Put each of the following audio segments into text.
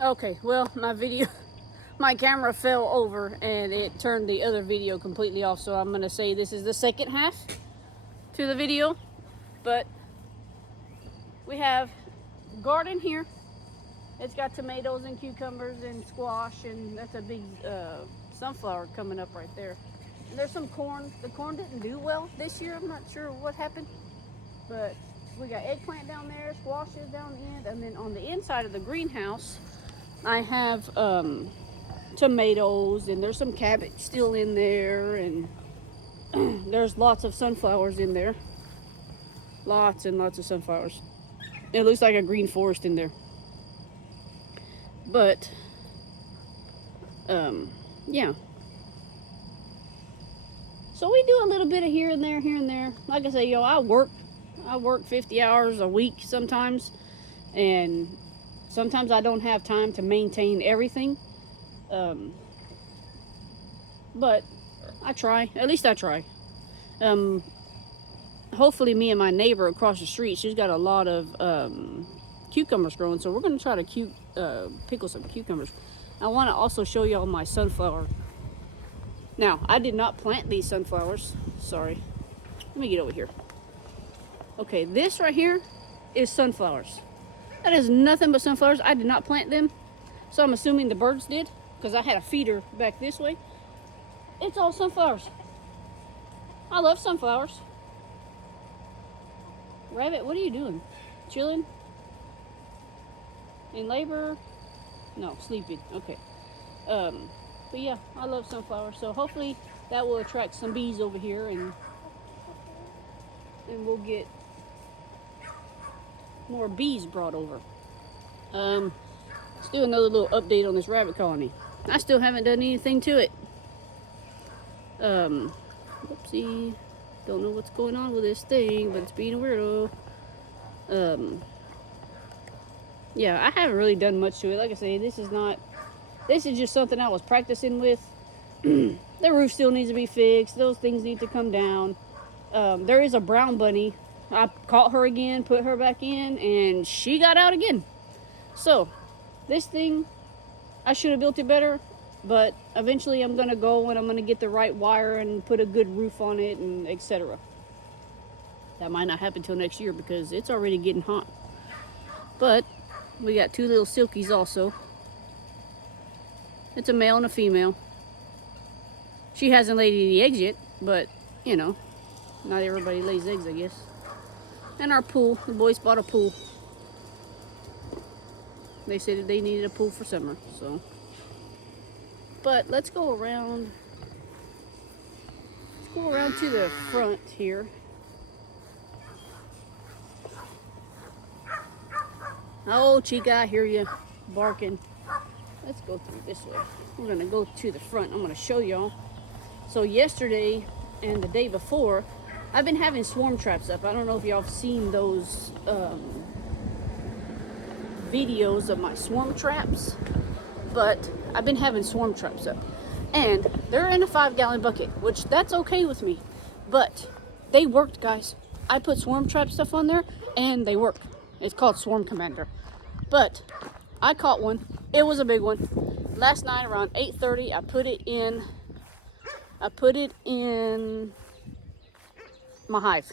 Okay, well, my camera fell over and it turned the other video completely off. So I'm gonna say this is the second half to the video. But we have garden here. It's got tomatoes and cucumbers and squash, and that's a big sunflower coming up right there. And there's some corn. The corn didn't do well this year. I'm not sure what happened, but we got eggplant down there, squashes down the end, and then on the inside of the greenhouse, I have tomatoes, and there's some cabbage still in there, and there's lots of sunflowers in there. Lots and lots of sunflowers. It looks like a green forest in there. But, yeah. So we do a little bit of here and there. Like I say, I work 50 hours a week sometimes, and sometimes I don't have time to maintain everything. But I try. At least I try. Hopefully me and my neighbor across the street, she's got a lot of cucumbers growing, so we're going to try to pickle some cucumbers. I want to also show y'all my sunflower. Now, I did not plant these sunflowers. Sorry. Let me get over here. Okay, this right here is sunflowers. That is nothing but sunflowers. I did not plant them, so I'm assuming the birds did, because I had a feeder back this way. It's all sunflowers. I love sunflowers. Rabbit, what are you doing? Chilling? In labor? No, sleeping. Okay. But yeah, I love sunflowers. So hopefully that will attract some bees over here, and we'll get more bees brought over. Let's do another little update on this rabbit colony. I still haven't done anything to it. Whoopsie. Don't know what's going on with this thing, but it's being a weirdo. Yeah, I haven't really done much to it. Like I say, this is just something I was practicing with. The roof still needs to be fixed. Those things need to come down. There is a brown bunny. I caught her again, put her back in, and she got out again. So, this thing, I should have built it better, but eventually I'm going to go and I'm going to get the right wire and put a good roof on it, and etc. That might not happen till next year because it's already getting hot. But we got two little silkies also. It's a male and a female. She hasn't laid any eggs yet, but not everybody lays eggs, I guess. And our pool, the boys bought a pool. They said they needed a pool for summer, so. But let's go around. Let's go around to the front here. Oh, Chica, I hear you barking. Let's go through this way. We're gonna go to the front. I'm gonna show y'all. So yesterday and the day before, I've been having swarm traps up. I don't know if y'all have seen those videos of my swarm traps, but I've been having swarm traps up. And they're in a 5-gallon bucket, which that's okay with me. But they worked, guys. I put swarm trap stuff on there and they worked. It's called Swarm Commander. But I caught one. It was a big one. Last night around 8:30, I put it in my hive,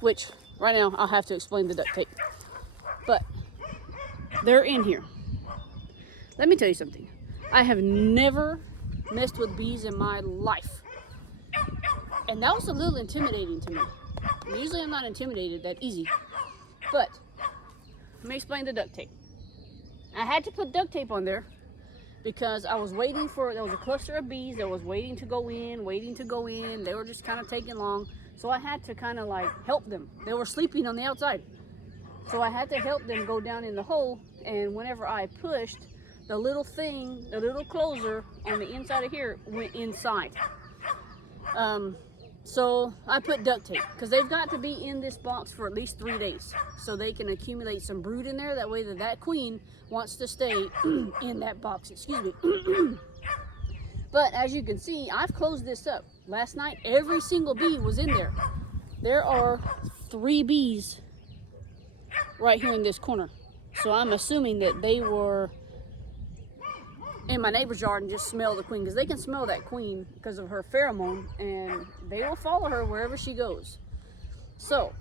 which right now I'll have to explain the duct tape. But they're in here. Let me tell you something. I have never messed with bees in my life. And that was a little intimidating to me. Usually I'm not intimidated that easy. But let me explain the duct tape. I had to put duct tape on there because I was waiting there was a cluster of bees that was waiting to go in. They were just kind of taking long. So I had to kind of like help them. They were sleeping on the outside. So I had to help them go down in the hole. And whenever I pushed, the little closer on the inside of here went inside. So I put duct tape because they've got to be in this box for at least 3 days so they can accumulate some brood in there. That way that queen wants to stay in that box. Excuse me. But as you can see, I've closed this up. Last night, every single bee was in there. There are 3 bees right here in this corner. So I'm assuming that they were in my neighbor's yard and just smell the queen, because they can smell that queen because of her pheromone, and they will follow her wherever she goes. So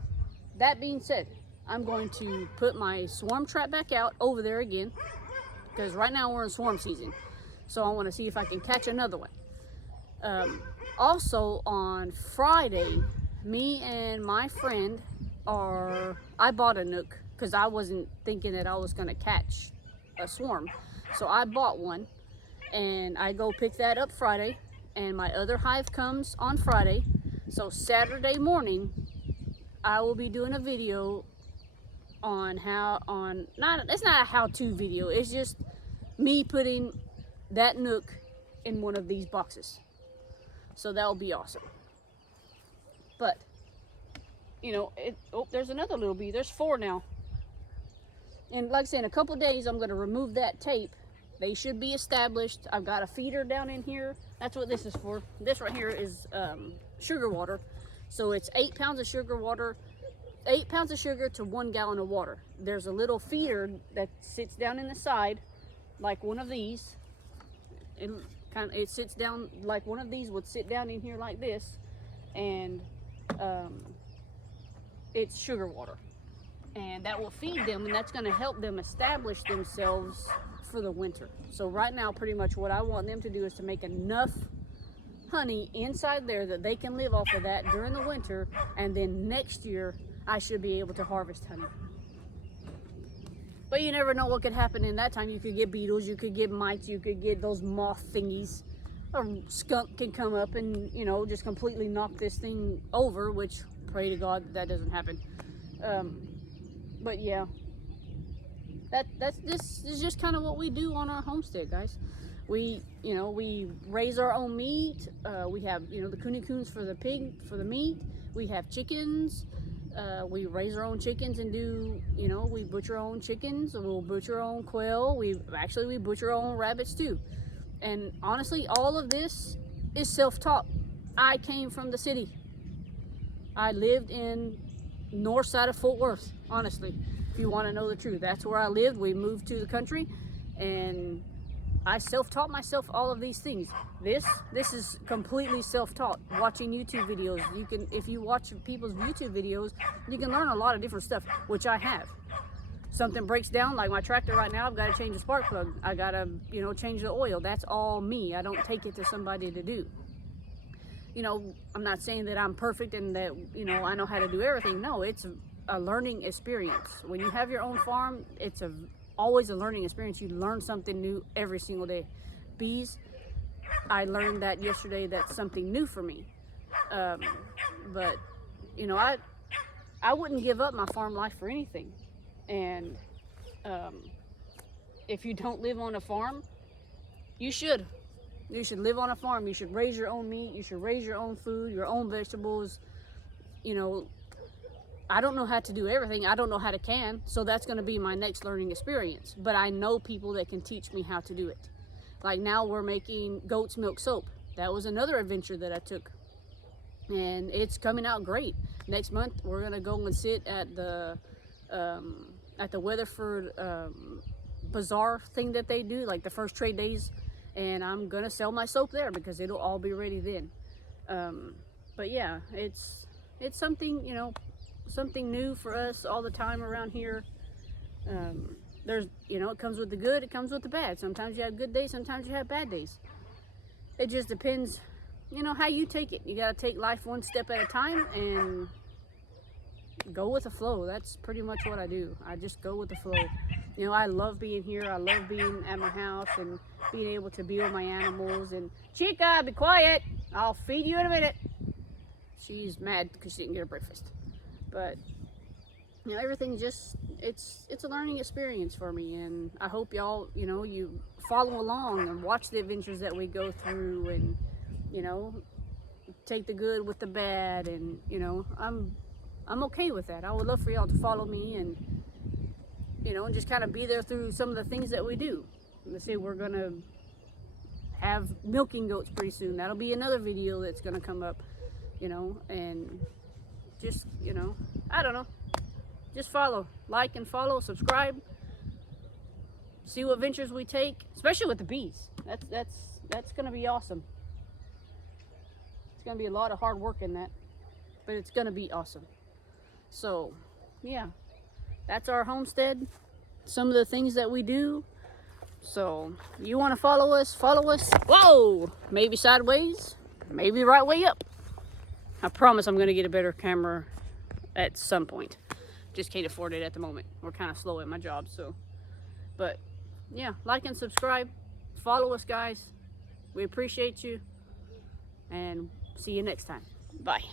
that being said, I'm going to put my swarm trap back out over there again, because right now we're in swarm season. So I want to see if I can catch another one. Also on Friday, me and my friend I bought a nook because I wasn't thinking that I was going to catch a swarm. So I bought one, and I go pick that up Friday, and my other hive comes on Friday. So Saturday morning, I will be doing a video on it's not a how-to video, it's just me putting that nook in one of these boxes. So that'll be awesome. But there's another little bee. There's 4 now. And like I said, in a couple days I'm going to remove that tape. They should be established. I've got a feeder down in here. That's what this is for. This right here is sugar water. So it's 8 pounds of sugar water, 8 pounds of sugar to 1 gallon of water. There's a little feeder that sits down in the side, like one of these. It sits down like one of these would sit down in here like this, and it's sugar water, and that will feed them, and that's going to help them establish themselves for the winter. So right now, pretty much what I want them to do is to make enough honey inside there that they can live off of that during the winter, and then next year I should be able to harvest honey. But you never know what could happen in that time. You could get beetles, you could get mites, you could get those moth thingies. A skunk can come up and, just completely knock this thing over, which, pray to God that doesn't happen. But yeah, this is just kind of what we do on our homestead, guys. We raise our own meat. We have, the coons for the meat. We have chickens. We raise our own chickens and we butcher our own chickens. We'll butcher our own quail. We butcher our own rabbits too. And honestly, all of this is self-taught. I came from the city. I lived in north side of Fort Worth, honestly. If you want to know the truth, that's where I lived. We moved to the country, and I self-taught myself all of these things. This is completely self-taught. Watching YouTube videos, if you watch people's YouTube videos, you can learn a lot of different stuff, which I have. Something breaks down, like my tractor right now, I've got to change the spark plug. I got to, change the oil. That's all me. I don't take it to somebody to do. I'm not saying that I'm perfect and that, I know how to do everything. No, it's a learning experience. When you have your own farm, it's always a learning experience. You learn something new every single day. Bees, I learned that yesterday. That's something new for me. But, I wouldn't give up my farm life for anything. And if you don't live on a farm, you should live on a farm. You should raise your own meat. You should raise your own food, your own vegetables. I don't know how to do everything. I don't know how to can, so that's going to be my next learning experience. But I know people that can teach me how to do it. Like now we're making goat's milk soap. That was another adventure that I took, and it's coming out great. Next month we're going to go and sit at the Weatherford bazaar thing that they do, like the first trade days, and I'm gonna sell my soap there because it'll all be ready then. But yeah, it's something, something new for us all the time around here. There's, it comes with the good, it comes with the bad. Sometimes you have good days, sometimes you have bad days. It just depends, how you take it. You gotta take life one step at a time and go with the flow. That's pretty much what I do. I just go with the flow. I love being here. I love being at my house and being able to be with my animals. And Chica, be quiet. I'll feed you in a minute. She's mad because she didn't get her breakfast. But everything just it's a learning experience for me, and I hope y'all you follow along and watch the adventures that we go through, and take the good with the bad, and I'm okay with that. I would love for y'all to follow me and, and just kind of be there through some of the things that we do. Let's say we're going to have milking goats pretty soon. That'll be another video that's going to come up, and just, I don't know. Just follow, like and follow, subscribe. see what ventures we take, especially with the bees. That's gonna be awesome. It's gonna be a lot of hard work in that, but it's gonna be awesome. So yeah, that's our homestead, some of the things that we do. So you want to follow us, whoa, maybe sideways, maybe right way up. I promise I'm gonna get a better camera at some point. Just can't afford it at the moment. We're kind of slow at my job. So, but yeah, like and subscribe, follow us guys. We appreciate you, and see you next time. Bye.